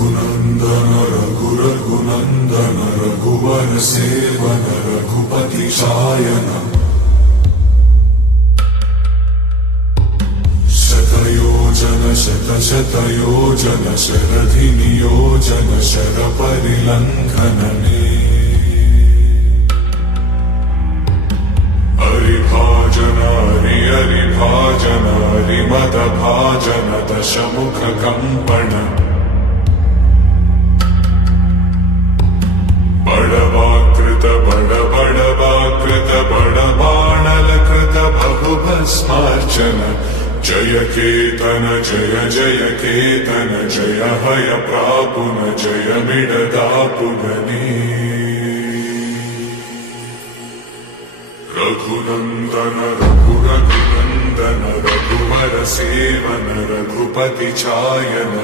रघुनन्दन रघुनन्दन रघुवर सेवन रघुपति शायन शतयोजन शतशतयोजन शरधि नियोजन शरपरिलङ्घनने हरिभाजन हरिभाजन हरिमदभाजन दशमुख कम्पण बड़वाकृत बड़वाकृत बड़बाणलकृत बहुभस्मार्चन जय केतन जय जय केतन जय हय प्रापुन जय मिडदापुगने रघुनन्दन रघुनन्दन रघुवर सेवन रघुपति चायन